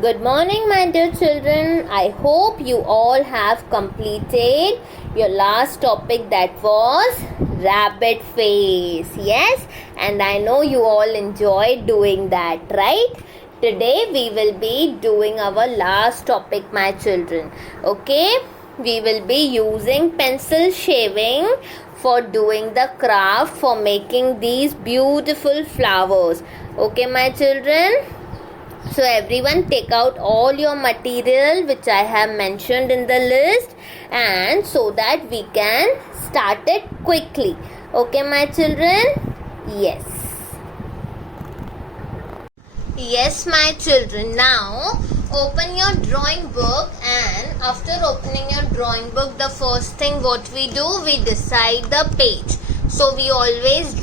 Good morning, my dear children. I hope you all have completed your last topic, that was rabbit face. Yes, and I know you all enjoyed doing that, right? Today we will be doing our last topic, my children. Okay, we will be using pencil shaving for doing the craft for making these beautiful flowers. Okay, my children. So everyone take out all your material which I have mentioned in the list, and so that we can start it quickly. Okay, my children? Yes. Yes, my children. Now open your drawing book, and after opening your drawing book, the first thing what we do, we decide the page. So we always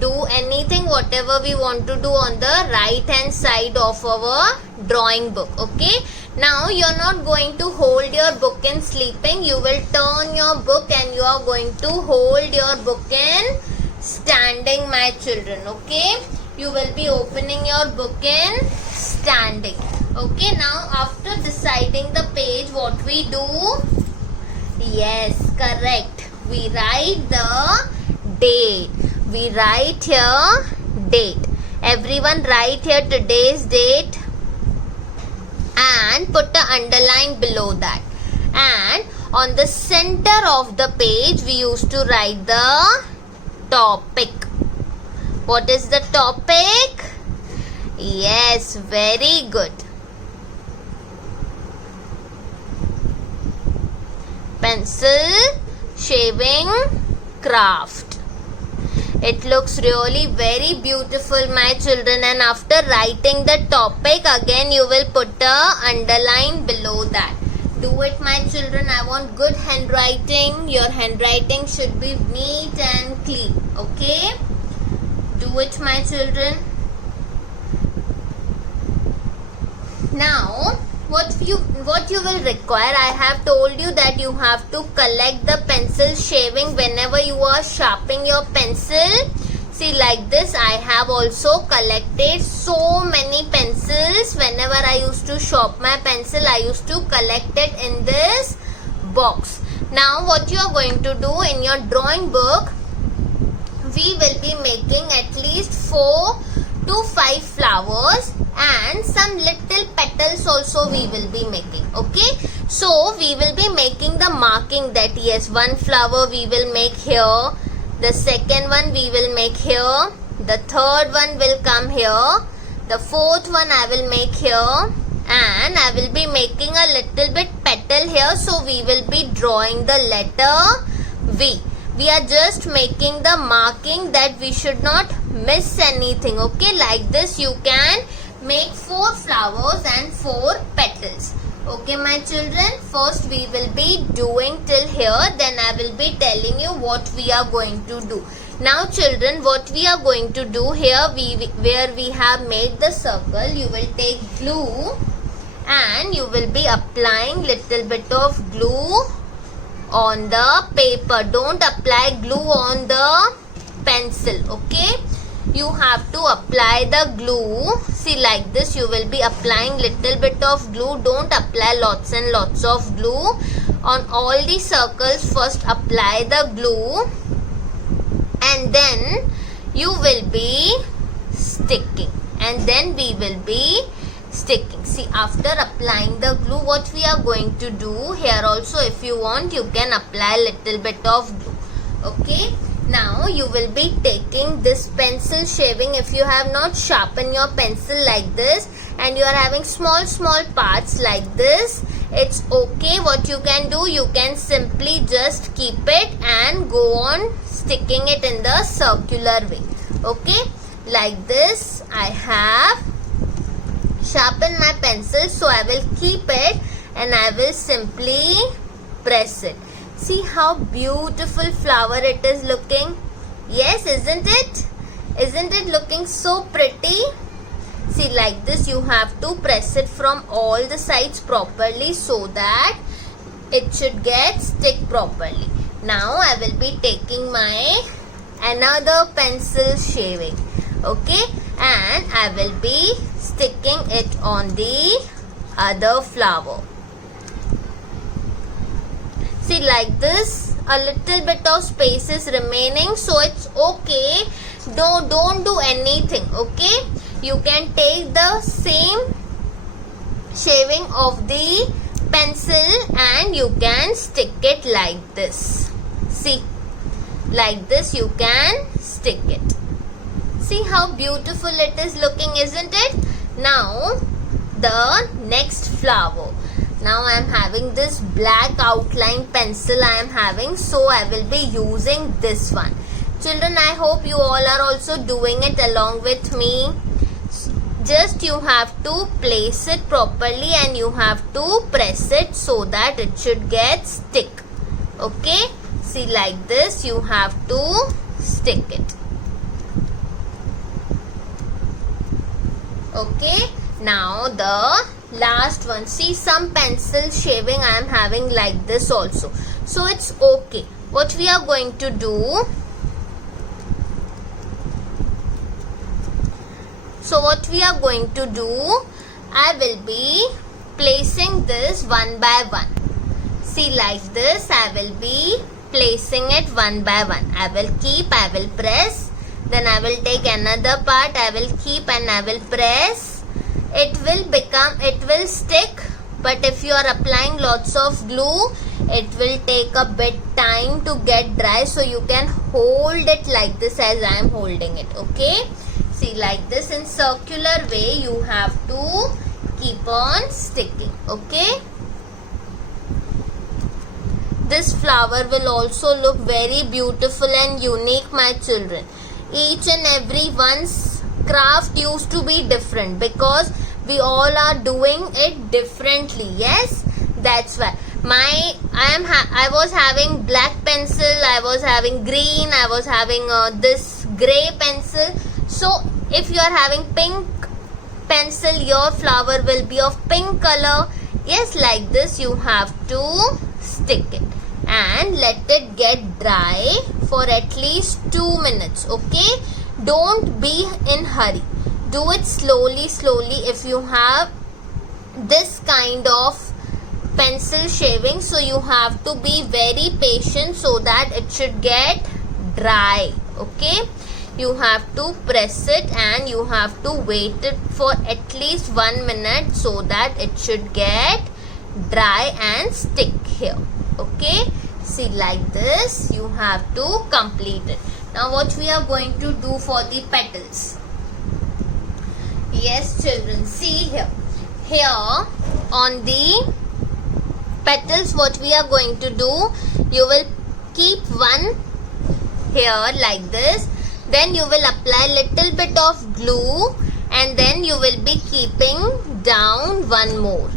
do anything whatever we want to do on the right hand side of our drawing book. Okay, now you're not going to hold your book in sleeping. You will turn your book and you are going to hold your book in standing, my children. Okay, you will be opening your book in standing. Okay, now after deciding the page, what we do? Yes, correct, we write the date. We write here date. Everyone write here today's date and put an underline below that. And on the center of the page, we used to write the topic. What is the topic? Yes, very good. Pencil shaving craft. It looks really very beautiful, my children, and after writing the topic, again you will put a underline below that. Do it, my children. I want good handwriting. Your handwriting should be neat and clean. Okay? Do it, my children. Now what you will require, I have told you that you have to collect the pencil shaving whenever you are sharpening your pencil. See, like this, I have also collected so many pencils. Whenever I used to sharpen my pencil, I used to collect it in this box. Now what you are going to do, in your drawing book, we will be making at least 4 to 5 flowers and some little petals also we will be making. Okay, so we will be making the marking that yes, one flower we will make here, the second one we will make here, the third one will come here, the fourth one I will make here, and I will be making a little bit petal here. So we will be drawing the letter V. We are just making the marking that we should not miss anything. Okay, like this you can make 4 flowers and 4 petals. Okay, my children, first we will be doing till here, then I will be telling you what we are going to do. Now children, what we are going to do here, where we have made the circle, you will take glue and you will be applying little bit of glue on the paper. Don't apply glue on the pencil. Okay, you have to apply the glue. See, like this you will be applying little bit of glue. Don't apply lots and lots of glue. On all the circles, first apply the glue and then you will be sticking, and then we will be sticking. See, after applying the glue, what we are going to do here also, if you want, you can apply little bit of glue. Okay, now you will be taking this pencil shaving. If you have not sharpened your pencil like this and you are having small parts like this, it's okay. What you can do, you can simply just keep it and go on sticking it in the circular way. Okay, like this I have sharpen my pencil, so I will keep it and I will simply press it. See how beautiful flower it is looking. Yes, isn't it? Isn't it looking so pretty? See, like this you have to press it from all the sides properly so that it should get stick properly. Now I will be taking my another pencil shaving. Okay, and I will be sticking it on the other flower. See, like this, a little bit of space is remaining, so it's okay. No, don't do anything, okay? You can take the same shaving of the pencil and you can stick it like this. See, like this you can stick it. See how beautiful it is looking, isn't it? Now, the next flower. Now I am having this black outline pencil I am having, so I will be using this one. Children, I hope you all are also doing it along with me. Just you have to place it properly and you have to press it so that it should get stick. Okay? See, like this you have to stick it. Okay? Now the last one. See, some pencil shaving I am having like this also. So it's okay. What we are going to do. So what we are going to do. I will be placing this one by one. See, like this I will be placing it one by one. I will keep, I will press. Then I will take another part. I will keep and I will press. It will stick, but if you are applying lots of glue, it will take a bit time to get dry, so you can hold it like this as I am holding it. Okay, see, like this in circular way you have to keep on sticking. Okay, this flower will also look very beautiful and unique, my children. Each and every one's craft used to be different because we all are doing it differently. Yes, that's why I was having black pencil, I was having green, I was having this gray pencil. So if you are having pink pencil, your flower will be of pink color. Yes, like this you have to stick it and let it get dry for at least 2 minutes. Okay, don't be in hurry. Do it slowly if you have this kind of pencil shaving. So you have to be very patient so that it should get dry. Okay, you have to press it and you have to wait it for at least 1 minute so that it should get dry and stick here. Okay, see, like this you have to complete it. Now what we are going to do for the petals. Yes, children, see here. Here on the petals, what we are going to do, you will keep one here like this. Then you will apply little bit of glue and then you will be keeping down one more.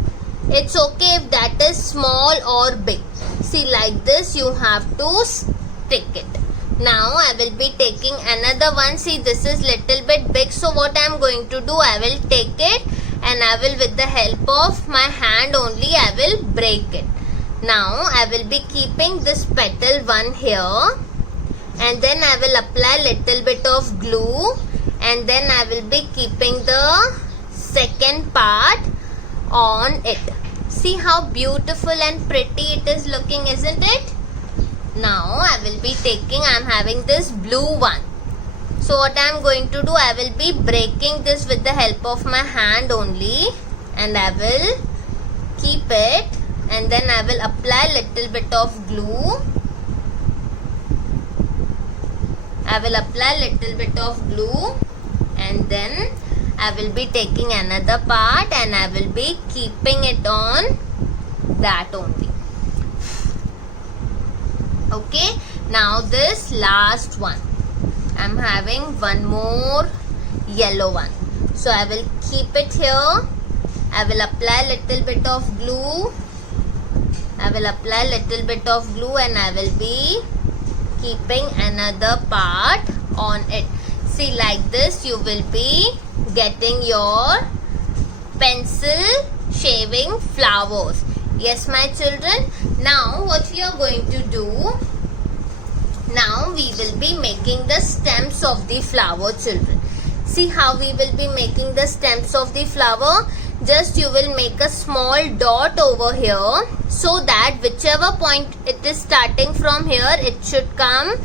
It's okay if that is small or big. See, like this you have to stick it. Now I will be taking another one. See, this is little bit big, so what I am going to do, I will take it and I will, with the help of my hand only, I will break it. Now I will be keeping this petal one here and then I will apply little bit of glue and then I will be keeping the second part on it. See how beautiful and pretty it is looking, isn't it? Now I will be taking, I am having this blue one. So what I am going to do, I will be breaking this with the help of my hand only and I will keep it and then I will apply little bit of glue. I will apply little bit of glue and then I will be taking another part and I will be keeping it on that only. Okay, now this last one, I am having one more yellow one. So I will keep it here. I will apply little bit of glue. I will apply little bit of glue and I will be keeping another part on it. See, like this you will be getting your pencil shaving flowers. Yes, my children. Now what we are going to do, now we will be making the stems of the flower, children. See how we will be making the stems of the flower. just you will make a small dot over here, so that whichever point it is starting from here, it should come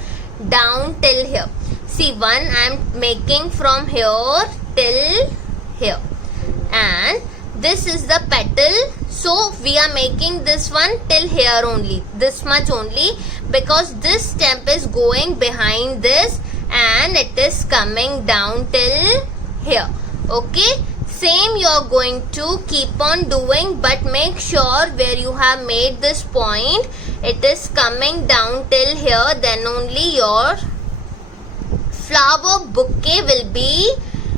down till here. See, one I am making from here till here, and this is the petal, so we are making this one till here only, this much only, because this stem is going behind this and it is coming down till here. Okay, same you are going to keep on doing, but make sure where you have made this point, it is coming down till here, then only your flower bouquet will be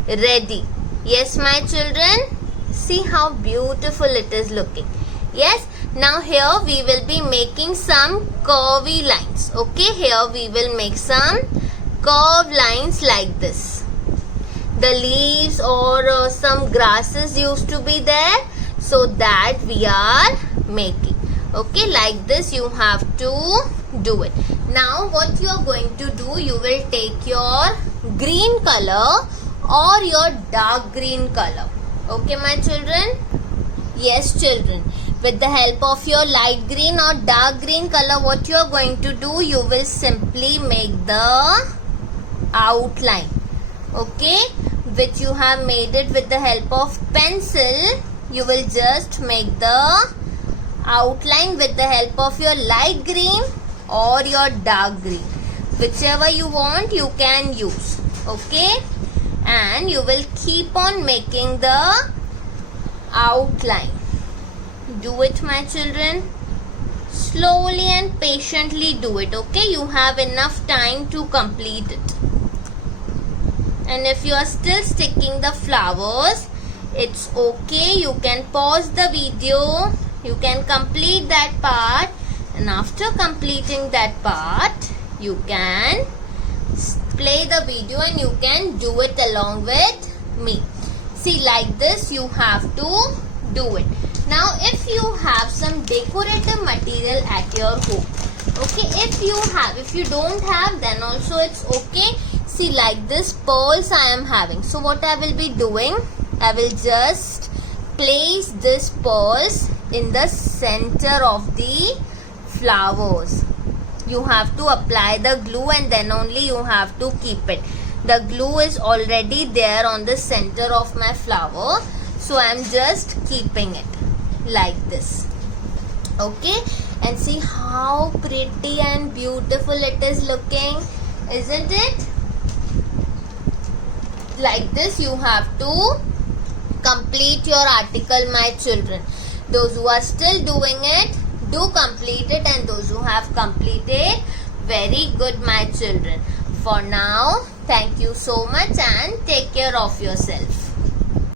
ready. Yes, my children, see how beautiful it is looking. Yes, now here we will be making some curvy lines. Okay, here we will make some curved lines like this. The leaves or some grasses used to be there, so that we are making. Okay, like this you have to do it. Now what you are going to do, you will take your green color or your dark green color. Okay, my children? Yes, children. With the help of your light green or dark green color, what you are going to do, you will simply make the outline. Okay, which you have made it with the help of pencil. You will just make the outline with the help of your light green or your dark green. Whichever you want, you can use. Okay, and you will keep on making the outline. Do it, my children. Slowly and patiently do it. Okay, you have enough time to complete it. And if you are still sticking the flowers, it's okay. You can pause the video. You can complete that part, and after completing that part, you can play the video and you can do it along with me. See, like this you have to do it. Now if you have some decorative material at your home, okay, if you don't have, then also it's okay. See, like this pearls I am having, so what I will be doing, I will just place this pearls in the center of the flowers. You have to apply the glue and then only you have to keep it. The glue is already there on the center of my flower, so I am just keeping it like this. Okay, and see how pretty and beautiful it is looking, isn't it? Like this you have to complete your article, my children. Those who are still doing it, do complete it, and those who have completed, very good, my children. For now, thank you so much and take care of yourself.